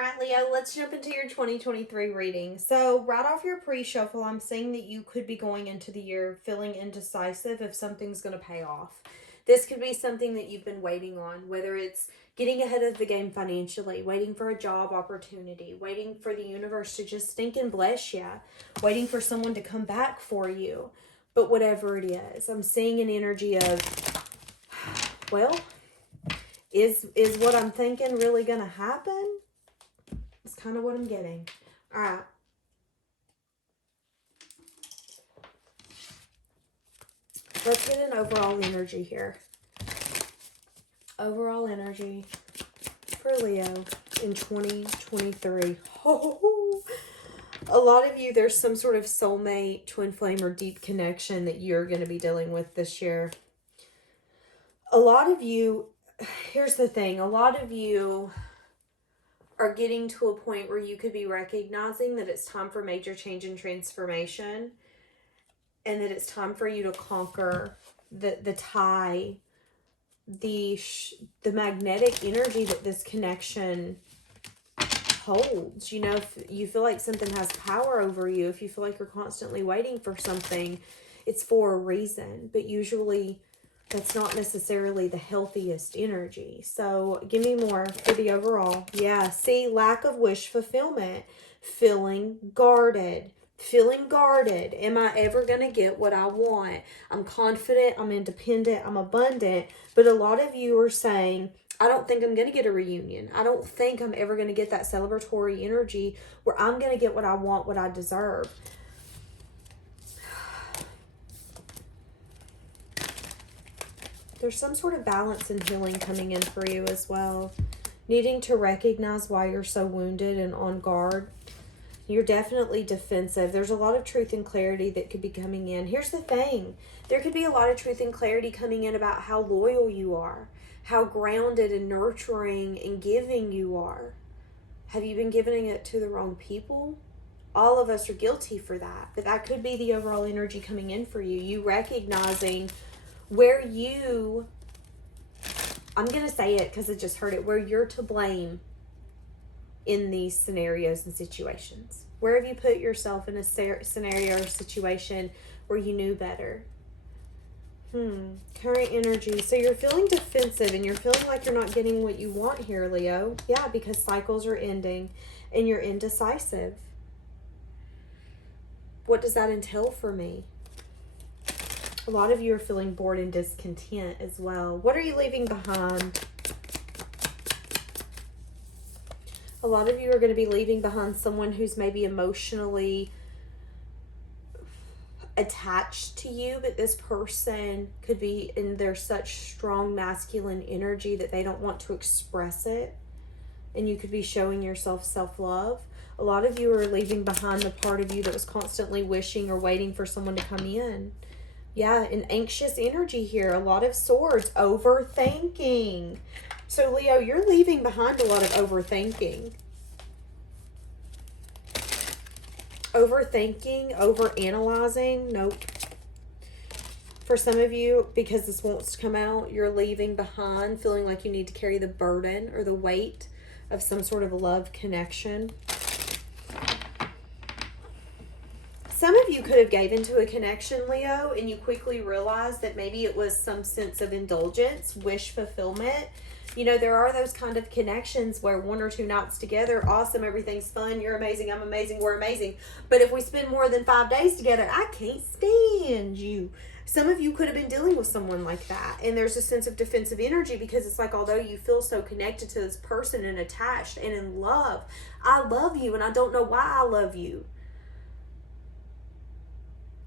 All right, Leo, let's jump into your 2023 reading. So, right off your pre-shuffle, I'm seeing that you could be going into the year feeling indecisive if something's going to pay off. This could be something that you've been waiting on, whether it's getting ahead of the game financially, waiting for a job opportunity, waiting for the universe to just stink and bless you, waiting for someone to come back for you. But whatever it is, I'm seeing an energy of, well, is what I'm thinking really going to happen? That's kind of what I'm getting. All right. Let's get an overall energy here. Overall energy for Leo in 2023. Oh, a lot of you, there's some sort of soulmate, twin flame, or deep connection that you're going to be dealing with this year. A lot of you, here's the thing, a lot of you are getting to a point where you could be recognizing that it's time for major change and transformation, and that it's time for you to conquer the tie, the magnetic energy that this connection holds. You know, if you feel like something has power over you, if you feel like you're constantly waiting for something, it's for a reason. But usually that's not necessarily the healthiest energy. So give me more for the overall. Yeah, see, lack of wish fulfillment, feeling guarded. Feeling guarded. Am I ever going to get what I want? I'm confident, I'm independent, I'm abundant. But a lot of you are saying, I don't think I'm going to get a reunion. I don't think I'm ever going to get that celebratory energy where I'm going to get what I want, what I deserve. There's some sort of balance and healing coming in for you as well. Needing to recognize why you're so wounded and on guard. You're definitely defensive. There's a lot of truth and clarity that could be coming in. Here's the thing. There could be a lot of truth and clarity coming in about how loyal you are, how grounded and nurturing and giving you are. Have you been giving it to the wrong people? All of us are guilty for that. But that could be the overall energy coming in for you. You recognizing where you, I'm going to say it because I just heard it, where you're to blame in these scenarios and situations. Where have you put yourself in a scenario or situation where you knew better? Current energy. So you're feeling defensive and you're feeling like you're not getting what you want here, Leo. Yeah, because cycles are ending and you're indecisive. What does that entail for me? A lot of you are feeling bored and discontent as well. What are you leaving behind? A lot of you are going to be leaving behind someone who's maybe emotionally attached to you, but this person could be in their such strong masculine energy that they don't want to express it. And you could be showing yourself self-love. A lot of you are leaving behind the part of you that was constantly wishing or waiting for someone to come in. Yeah, an anxious energy here. A lot of swords. Overthinking. So, Leo, you're leaving behind a lot of overthinking. Overthinking, overanalyzing. Nope. For some of you, because this wants to come out, you're leaving behind feeling like you need to carry the burden or the weight of some sort of love connection. Some of you could have gave into a connection, Leo, and you quickly realized that maybe it was some sense of indulgence, wish fulfillment. You know, there are those kind of connections where 1 or 2 nights together, awesome, everything's fun, you're amazing, I'm amazing, we're amazing. But if we spend more than 5 days together, I can't stand you. Some of you could have been dealing with someone like that. And there's a sense of defensive energy because it's like, although you feel so connected to this person and attached and in love, I love you and I don't know why I love you.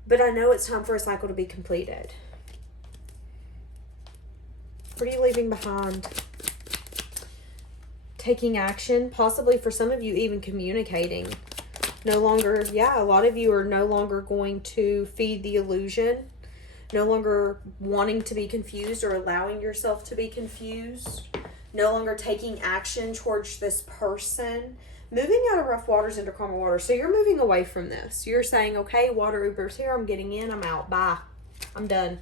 But I know it's time for a cycle to be completed. What are you leaving behind? Taking action, possibly for some of you even communicating. No longer, yeah, a lot of you are no longer going to feed the illusion. No longer wanting to be confused or allowing yourself to be confused. No longer taking action towards this person. Moving out of rough waters into calmer waters. So you're moving away from this. You're saying, okay, water Uber's here. I'm getting in. I'm out. Bye. I'm done.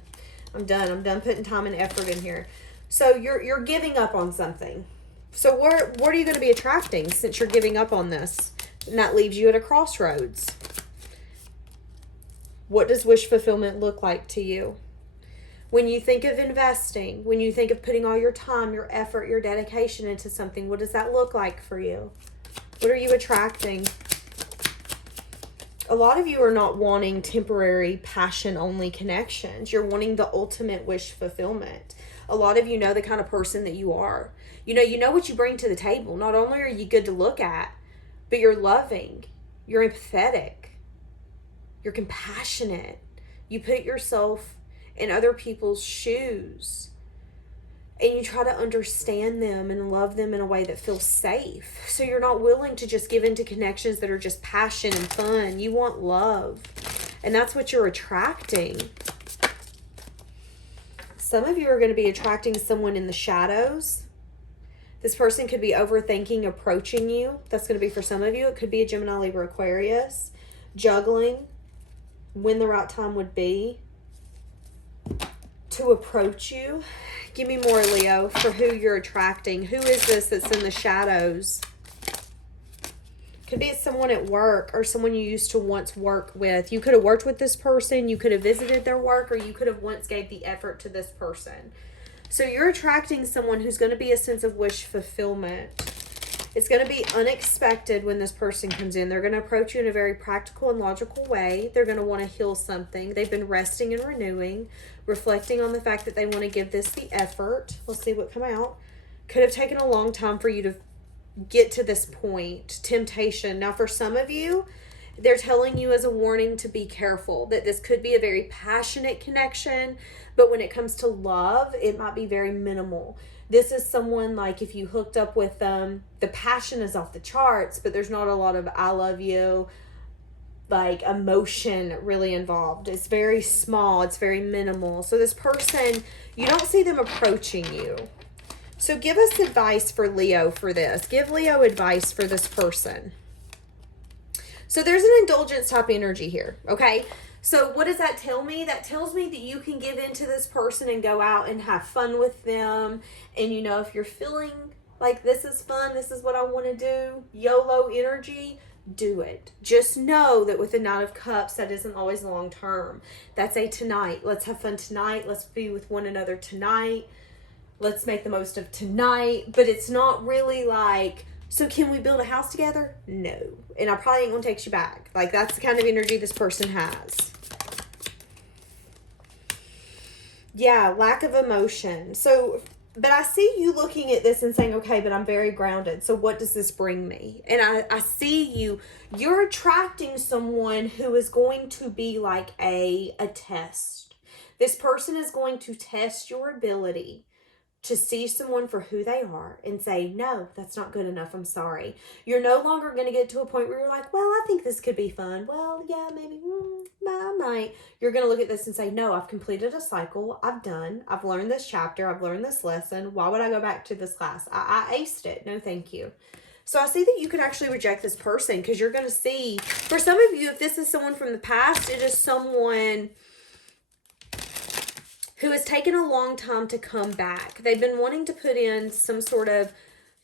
I'm done putting time and effort in here. So you're giving up on something. So what are you going to be attracting since you're giving up on this? And that leaves you at a crossroads. What does wish fulfillment look like to you? When you think of investing, when you think of putting all your time, your effort, your dedication into something, what does that look like for you? What are you attracting? A lot of you are not wanting temporary passion-only connections. You're wanting the ultimate wish fulfillment. A lot of you know the kind of person that you are. You know what you bring to the table. Not only are you good to look at, but you're loving, you're empathetic, you're compassionate. You put yourself in other people's shoes and you try to understand them and love them in a way that feels safe. So you're not willing to just give into connections that are just passion and fun. You want love. And that's what you're attracting. Some of you are going to be attracting someone in the shadows. This person could be overthinking approaching you. That's going to be for some of you. It could be a Gemini, Libra, Aquarius. Juggling when the right time would be to approach you. Give me more, Leo, for who you're attracting. Who is this that's in the shadows? Could be someone at work or someone you used to once work with. You could have worked with this person. You could have visited their work, or you could have once gave the effort to this person. So you're attracting someone who's going to be a sense of wish fulfillment. It's going to be unexpected when this person comes in. They're going to approach you in a very practical and logical way. They're going to want to heal something. They've been resting and renewing, reflecting on the fact that they want to give this the effort. We'll see what come out. Could have taken a long time for you to get to this point. Temptation. Now, for some of you, they're telling you as a warning to be careful, that this could be a very passionate connection, but when it comes to love, it might be very minimal. This is someone like if you hooked up with them, the passion is off the charts, but there's not a lot of I love you, like emotion really involved. It's very small. It's very minimal. So this person, you don't see them approaching you. So give us advice for Leo for this. Give Leo advice for this person. So there's an indulgence type energy here, okay? So what does that tell me? That tells me that you can give into this person and go out and have fun with them. And if you're feeling like this is fun, this is what I want to do, YOLO energy, do it. Just know that with the Knight of Cups, that isn't always long term. That's a tonight. Let's have fun tonight. Let's be with one another tonight. Let's make the most of tonight. But it's not really like, so can we build a house together? No. And I probably ain't going to text you back. Like, that's the kind of energy this person has. Yeah, lack of emotion. So, but I see you looking at this and saying, okay, but I'm very grounded. So what does this bring me? And I see you're attracting someone who is going to be like a test. This person is going to test your ability to see someone for who they are and say, no, that's not good enough. I'm sorry. You're no longer going to get to a point where you're like, well, I think this could be fun. Well, yeah, maybe, I might. You're going to look at this and say, no, I've completed a cycle. I've learned this chapter. I've learned this lesson. Why would I go back to this class? I aced it. No, thank you. So I see that you could actually reject this person because you're going to see, for some of you, if this is someone from the past, it is someone who has taken a long time to come back. They've been wanting to put in some sort of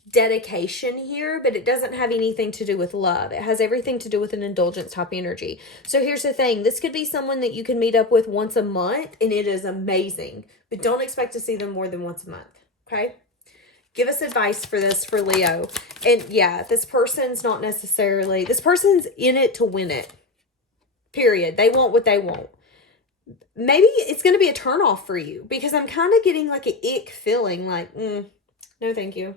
dedication here, but it doesn't have anything to do with love. It has everything to do with an indulgence type energy. So here's the thing. This could be someone that you can meet up with once a month, and it is amazing. But don't expect to see them more than once a month, okay? Give us advice for this for Leo. And yeah, this person's in it to win it. Period. They want what they want. Maybe it's going to be a turnoff for you because I'm kind of getting like an ick feeling like, no, thank you.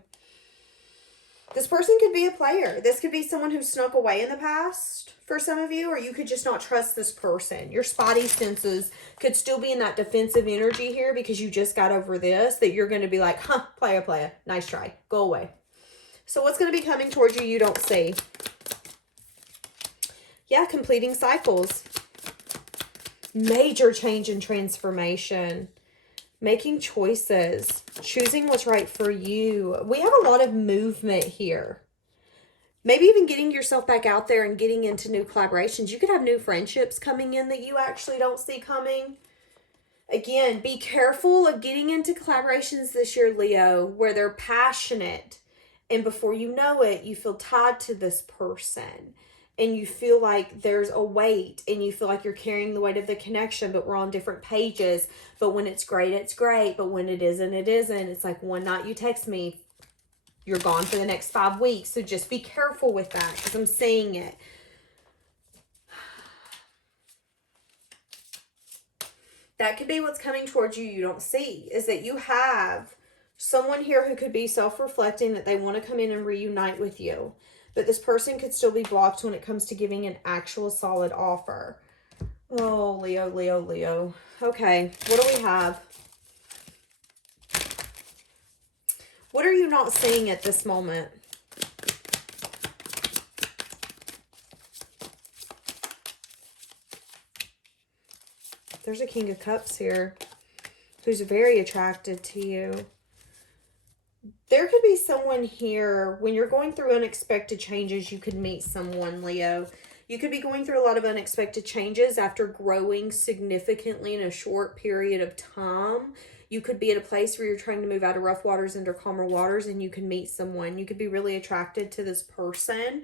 This person could be a player. This could be someone who snuck away in the past for some of you, or you could just not trust this person. Your spotty senses could still be in that defensive energy here because you just got over this, that you're going to be like, playa, nice try, go away. So what's going to be coming towards you don't see? Yeah, completing cycles. Major change and transformation. Making choices. Choosing what's right for you. We have a lot of movement here. Maybe even getting yourself back out there and getting into new collaborations. You could have new friendships coming in that you actually don't see coming. Again, be careful of getting into collaborations this year, Leo, where they're passionate And before you know it, you feel tied to this person. And you feel like there's a weight, and you feel like you're carrying the weight of the connection, but we're on different pages. But when it's great, it's great. But when it isn't, it isn't. It's like one night you text me, you're gone for the next 5 weeks. So just be careful with that, because I'm seeing it. That could be what's coming towards you don't see, is that you have someone here who could be self-reflecting that they want to come in and reunite with you. But this person could still be blocked when it comes to giving an actual solid offer. Oh, Leo, Leo, Leo. Okay, what do we have? What are you not seeing at this moment? There's a King of Cups here who's very attracted to you. There could be someone here, when you're going through unexpected changes, you could meet someone, Leo. You could be going through a lot of unexpected changes after growing significantly in a short period of time. You could be at a place where you're trying to move out of rough waters into calmer waters, and you can meet someone. You could be really attracted to this person,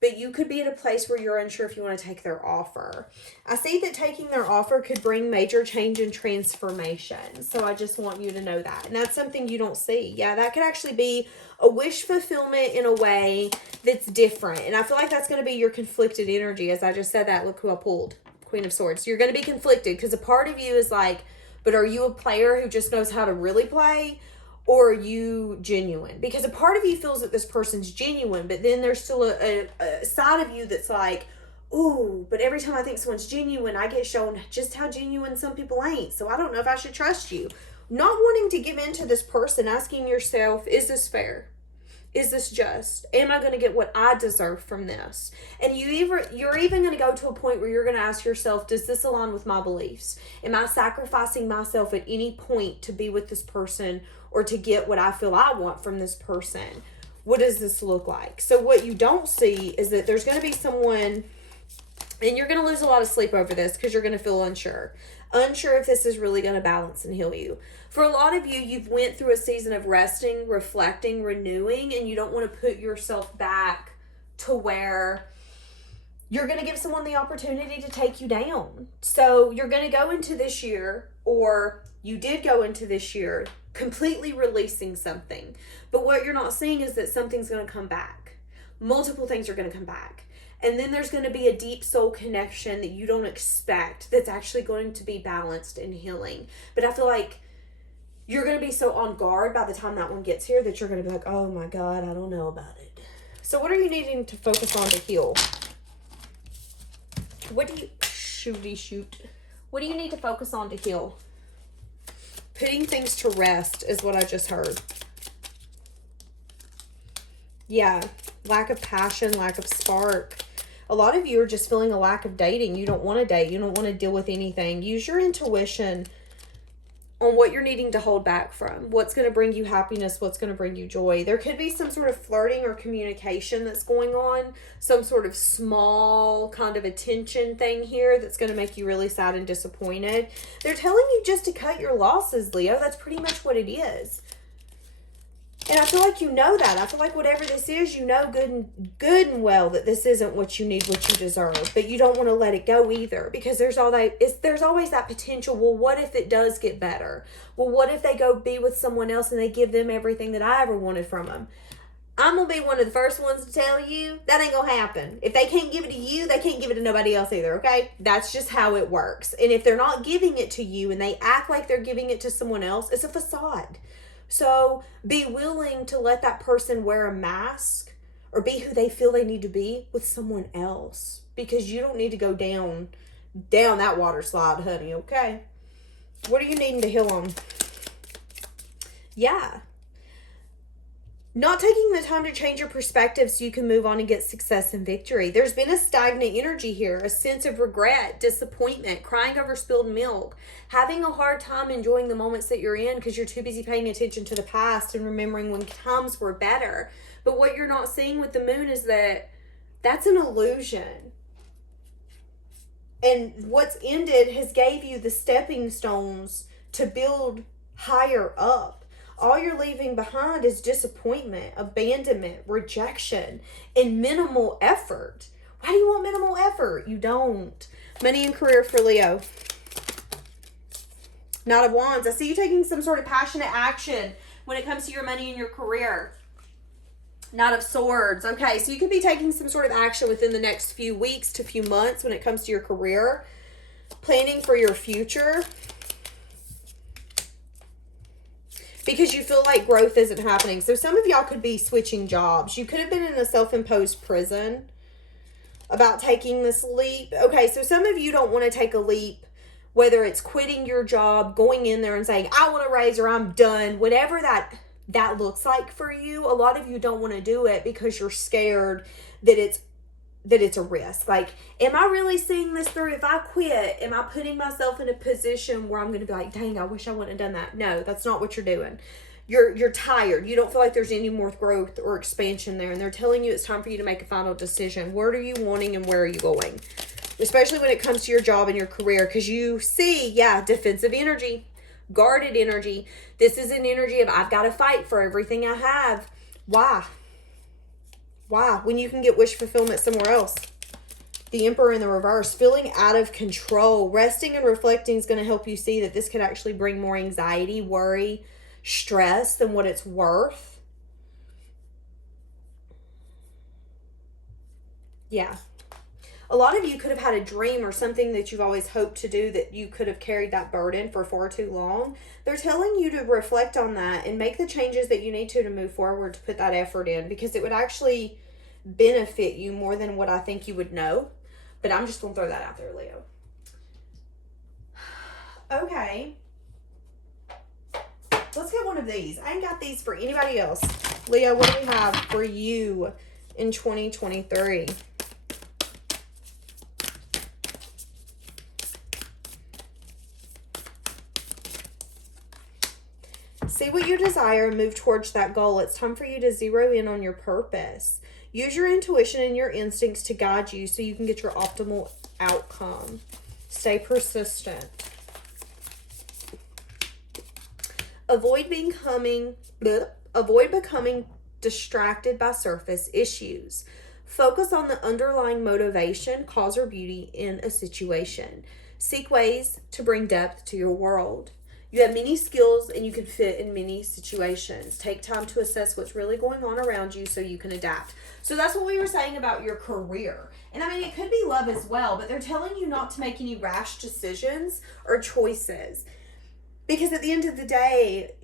but you could be at a place where you're unsure if you want to take their offer. I see that taking their offer could bring major change and transformation. So I just want you to know that. And that's something you don't see. Yeah, that could actually be a wish fulfillment in a way that's different. And I feel like that's going to be your conflicted energy. As I just said that, look who I pulled. Queen of Swords. You're going to be conflicted because a part of you is like, but are you a player who just knows how to really play? Or are you genuine? Because a part of you feels that this person's genuine, but then there's still a side of you that's like, ooh, but every time I think someone's genuine, I get shown just how genuine some people ain't. So I don't know if I should trust you. Not wanting to give in to this person, asking yourself, is this fair? Is this just? Am I going to get what I deserve from this? And you're even going to go to a point where you're going to ask yourself, does this align with my beliefs? Am I sacrificing myself at any point to be with this person or to get what I feel I want from this person? What does this look like? So what you don't see is that there's going to be someone, and you're going to lose a lot of sleep over this because you're going to feel unsure. Unsure if this is really going to balance and heal you. For a lot of you, you've went through a season of resting, reflecting, renewing, and you don't want to put yourself back to where you're going to give someone the opportunity to take you down. So you're going to go into this year, or you did go into this year, completely releasing something. But what you're not seeing is that something's going to come back. Multiple things are going to come back. And then there's going to be a deep soul connection that you don't expect that's actually going to be balanced and healing. But I feel like you're going to be so on guard by the time that one gets here that you're going to be like, oh my God, I don't know about it. So what are you needing to focus on to heal? What do you need to focus on to heal? Putting things to rest is what I just heard. Yeah, lack of passion, lack of spark. A lot of you are just feeling a lack of dating. You don't want to date. You don't want to deal with anything. Use your intuition on what you're needing to hold back from. What's going to bring you happiness? What's going to bring you joy? There could be some sort of flirting or communication that's going on. Some sort of small kind of attention thing here that's going to make you really sad and disappointed. They're telling you just to cut your losses, Leo. That's pretty much what it is. And I feel like you know that. I feel like whatever this is, you know good and well that this isn't what you need, what you deserve. But you don't want to let it go either, because there's always that potential. Well, what if it does get better? Well, what if they go be with someone else and they give them everything that I ever wanted from them? I'm going to be one of the first ones to tell you that ain't going to happen. If they can't give it to you, they can't give it to nobody else either, okay? That's just how it works. And if they're not giving it to you and they act like they're giving it to someone else, it's a facade. So be willing to let that person wear a mask or be who they feel they need to be with someone else, because you don't need to go down that water slide, honey, okay? What are you needing to heal on? Yeah. Not taking the time to change your perspective so you can move on and get success and victory. There's been a stagnant energy here, a sense of regret, disappointment, crying over spilled milk, having a hard time enjoying the moments that you're in because you're too busy paying attention to the past and remembering when times were better. But what you're not seeing with the moon is that that's an illusion. And what's ended has gave you the stepping stones to build higher up. All you're leaving behind is disappointment, abandonment, rejection, and minimal effort. Why do you want minimal effort? You don't. Money and career for Leo. Knight of Wands. I see you taking some sort of passionate action when it comes to your money and your career. Knight of Swords. Okay, so you could be taking some sort of action within the next few weeks to few months when it comes to your career. Planning for your future. Because you feel like growth isn't happening. So some of y'all could be switching jobs. You could have been in a self-imposed prison about taking this leap. Okay, so some of you don't want to take a leap, whether it's quitting your job, going in there and saying, I want to raise or I'm done, whatever that looks like for you. A lot of you don't want to do it because you're scared that it's a risk. Like, am I really seeing this through? If I quit, am I putting myself in a position where I'm going to be like, dang, I wish I wouldn't have done that? No, that's not what you're doing. You're tired. You don't feel like there's any more growth or expansion there. And they're telling you it's time for you to make a final decision. What are you wanting and where are you going? Especially when it comes to your job and your career. Because you see, defensive energy, guarded energy. This is an energy of I've got to fight for everything I have. Why? When you can get wish fulfillment somewhere else? The Emperor in the reverse, feeling out of control. Resting and reflecting is going to help you see that this could actually bring more anxiety, worry, stress than what it's worth. Yeah. A lot of you could have had a dream or something that you've always hoped to do that you could have carried that burden for far too long. They're telling you to reflect on that and make the changes that you need to move forward, to put that effort in, because it would actually benefit you more than what I think you would know. But I'm just going to throw that out there, Leo. Okay. Let's get one of these. I ain't got these for anybody else. Leo, what do we have for you in 2023? See what you desire and move towards that goal. It's time for you to zero in on your purpose. Use your intuition and your instincts to guide you so you can get your optimal outcome. Stay persistent. Avoid becoming distracted by surface issues. Focus on the underlying motivation, cause, or beauty in a situation. Seek ways to bring depth to your world. You have many skills and you can fit in many situations. Take time to assess what's really going on around you so you can adapt. So that's what we were saying about your career. And I mean, it could be love as well, but they're telling you not to make any rash decisions or choices. Because at the end of the day,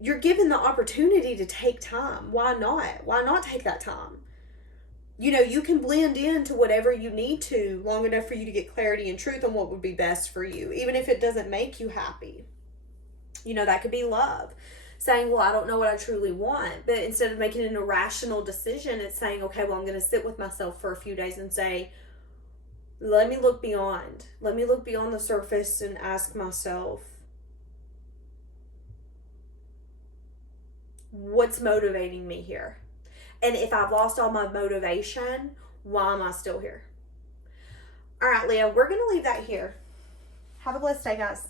you're given the opportunity to take time. Why not? Why not take that time? You know, you can blend into whatever you need to long enough for you to get clarity and truth on what would be best for you, even if it doesn't make you happy. You know, that could be love. Saying, well, I don't know what I truly want. But instead of making an irrational decision, it's saying, okay, well, I'm going to sit with myself for a few days and say, let me look beyond. Let me look beyond the surface and ask myself, what's motivating me here? And if I've lost all my motivation, why am I still here? All right, Leo, we're going to leave that here. Have a blessed day, guys.